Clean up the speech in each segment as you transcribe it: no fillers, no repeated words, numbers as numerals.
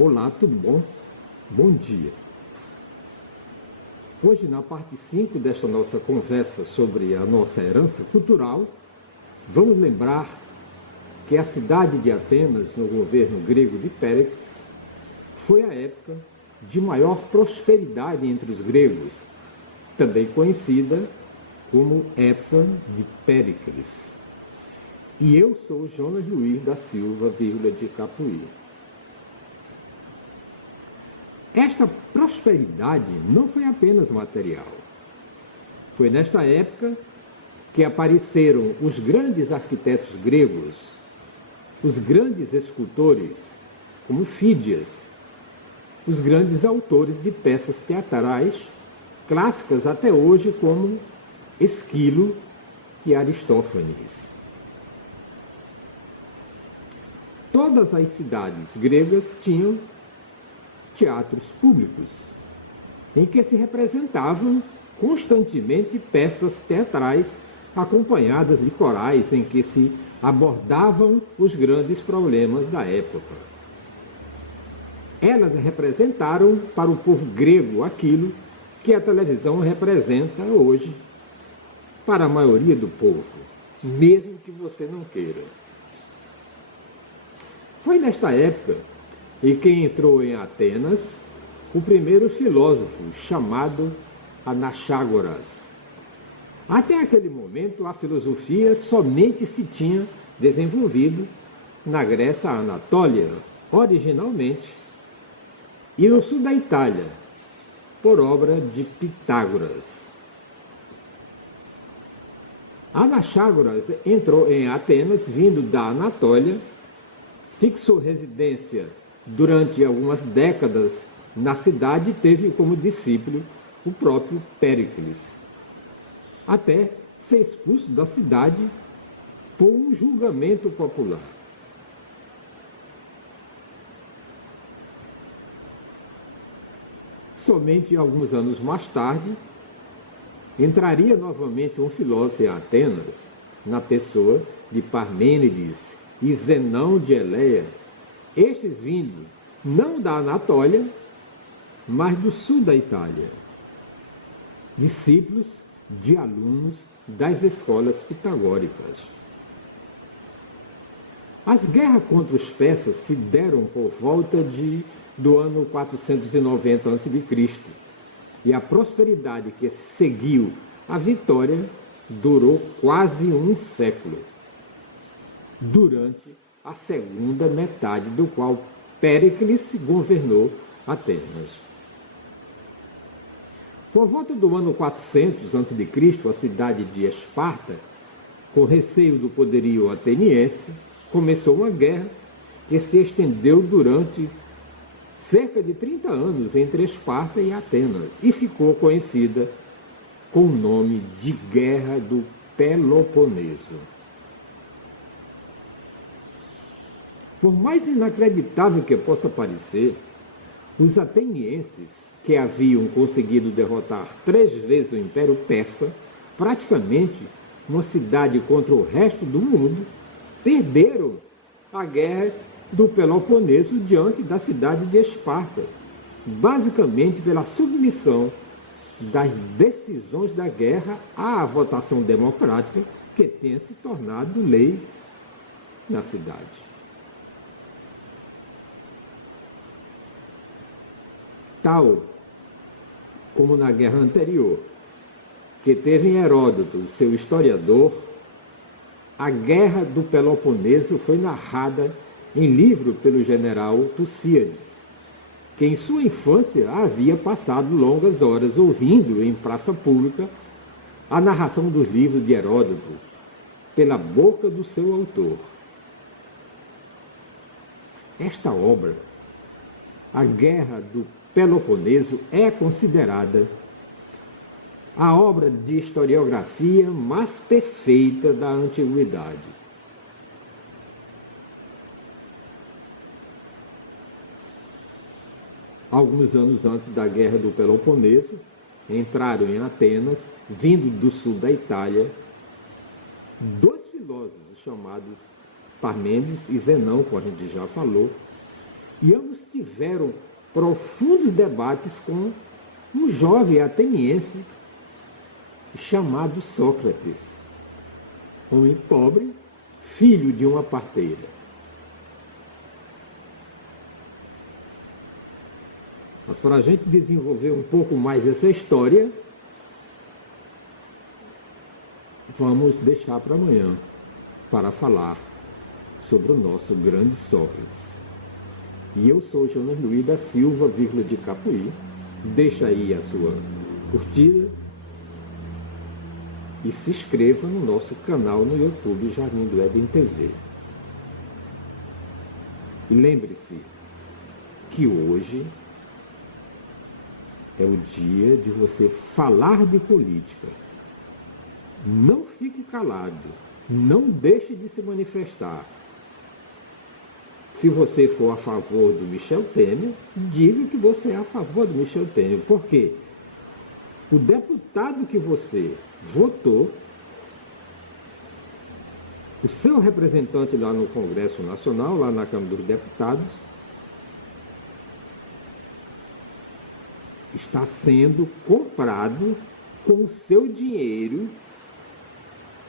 Olá, tudo bom? Bom dia. Hoje, na parte 5 desta nossa conversa sobre a nossa herança cultural, vamos lembrar que a cidade de Atenas, no governo grego de Péricles, foi a época de maior prosperidade entre os gregos, também conhecida como época de Péricles. E eu sou Jonas Luiz da Silva, de Capuí. Esta prosperidade não foi apenas material. Foi nesta época que apareceram os grandes arquitetos gregos, os grandes escultores, como Fídias, os grandes autores de peças teatrais clássicas até hoje, como Esquilo e Aristófanes. Todas as cidades gregas tinham teatros públicos, em que se representavam constantemente peças teatrais acompanhadas de corais em que se abordavam os grandes problemas da época. Elas representaram para o povo grego aquilo que a televisão representa hoje para a maioria do povo, mesmo que você não queira. Foi nesta época e quem entrou em Atenas, o primeiro filósofo, chamado Anaxágoras. Até aquele momento, a filosofia somente se tinha desenvolvido na Grécia Anatólia, originalmente, e no sul da Itália, por obra de Pitágoras. Anaxágoras entrou em Atenas, vindo da Anatólia, fixou residência durante algumas décadas na cidade e teve como discípulo o próprio Péricles, até ser expulso da cidade por um julgamento popular. Somente alguns anos mais tarde, entraria novamente um filósofo em Atenas, na pessoa de Parmênides e Zenão de Eleia, estes vindo não da Anatólia, mas do sul da Itália, discípulos de alunos das escolas pitagóricas. As guerras contra os persas se deram por volta do ano 490 a.C., e a prosperidade que seguiu a vitória durou quase um século, durante a segunda metade do qual Péricles governou Atenas. Por volta do ano 400 a.C., a cidade de Esparta, com receio do poderio ateniense, começou uma guerra que se estendeu durante cerca de 30 anos entre Esparta e Atenas e ficou conhecida com o nome de Guerra do Peloponeso. Por mais inacreditável que possa parecer, os atenienses, que haviam conseguido derrotar 3 vezes o Império Persa, praticamente uma cidade contra o resto do mundo, perderam a Guerra do Peloponeso diante da cidade de Esparta, basicamente pela submissão das decisões da guerra à votação democrática que tenha se tornado lei na cidade. Tal como na guerra anterior, que teve em Heródoto, seu historiador, a Guerra do Peloponeso foi narrada em livro pelo general Tucídides, que em sua infância havia passado longas horas ouvindo em praça pública a narração dos livros de Heródoto, pela boca do seu autor. Esta obra, a Guerra do Peloponeso, é considerada a obra de historiografia mais perfeita da antiguidade. Alguns anos antes da Guerra do Peloponeso, entraram em Atenas, vindo do sul da Itália, 2 filósofos chamados Parmênides e Zenão, como a gente já falou, E ambos tiveram profundos debates com um jovem ateniense chamado Sócrates, homem pobre, filho de uma parteira. Mas para a gente desenvolver um pouco mais essa história, vamos deixar para amanhã para falar sobre o nosso grande Sócrates. E eu sou Jonas Luiz da Silva, de Capuí. Deixa aí a sua curtida e se inscreva no nosso canal no YouTube Jardim do Éden TV. E lembre-se que hoje é o dia de você falar de política. Não fique calado, não deixe de se manifestar. Se você for a favor do Michel Temer, diga que você é a favor do Michel Temer. Por quê? O deputado que você votou, o seu representante lá no Congresso Nacional, lá na Câmara dos Deputados, está sendo comprado com o seu dinheiro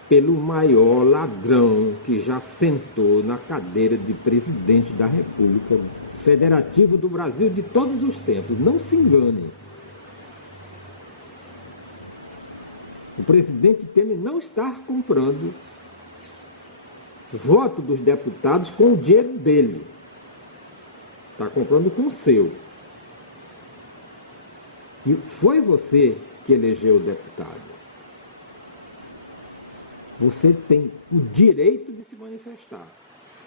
pelo maior ladrão que já sentou na cadeira de presidente da República Federativa do Brasil de todos os tempos. Não se engane. O presidente Temer não está comprando voto dos deputados com o dinheiro dele. Está comprando com o seu. E foi você que elegeu o deputado. Você tem o direito de se manifestar.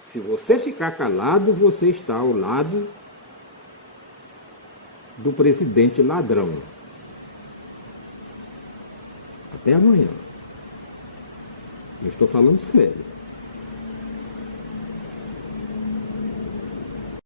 Se você ficar calado, você está ao lado do presidente ladrão. Até amanhã. Eu estou falando sério.